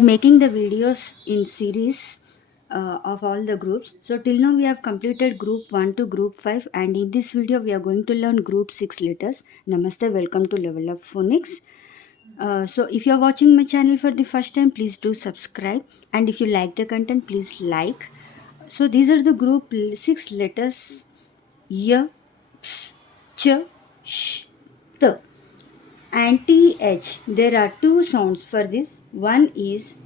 Making the videos in series of all the groups. So till now we have completed group 1 to group 5, and in this video we are going to learn group 6 letters. Namaste, welcome to Level Up Phonics. So if you are watching my channel for the first time, please do subscribe, and if you like the content, please like. So these are the group 6 letters: y, ps, ch, sh, t, and th. There are two sounds for this. One is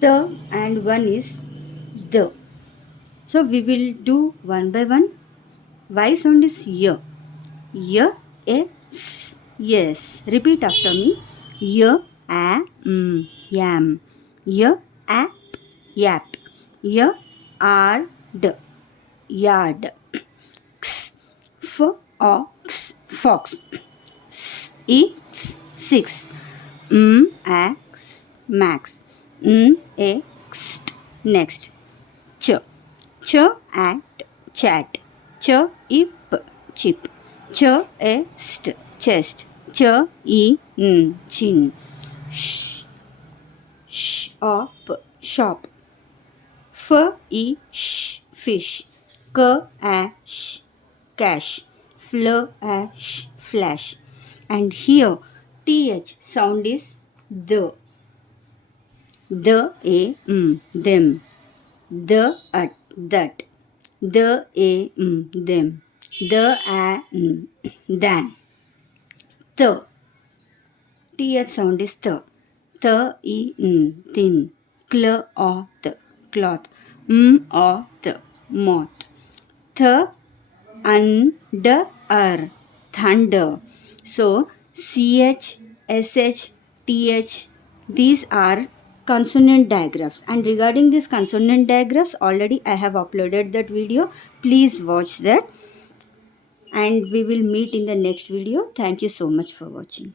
the and one is the. So we will do one by one. Y sound is y. Y, a, s. Yes. Repeat after me. Y, a, yam. Y, ap, yap. Y, ard, yard. X, f, ox, fox. S, x, six. Ax, max. Next, next. Ch, ch, act, chat. Ch, ip, chip. Ch, est, chest. Ch, chin. Sh, up, shop. F, fish. K, ash, cash. Fl, flash. And here, th sound is the. The, a, them. The, at, that. The, a, them. The, a, than. The. Th sound is the. The, thin. Cl, o, the, cloth. O, the, moth. Th, under, thunder. So, ch, sh, th, these are consonant diagrams, and regarding these consonant diagrams already I have uploaded that video. Please watch that, and we will meet in the next video. Thank you so much for watching.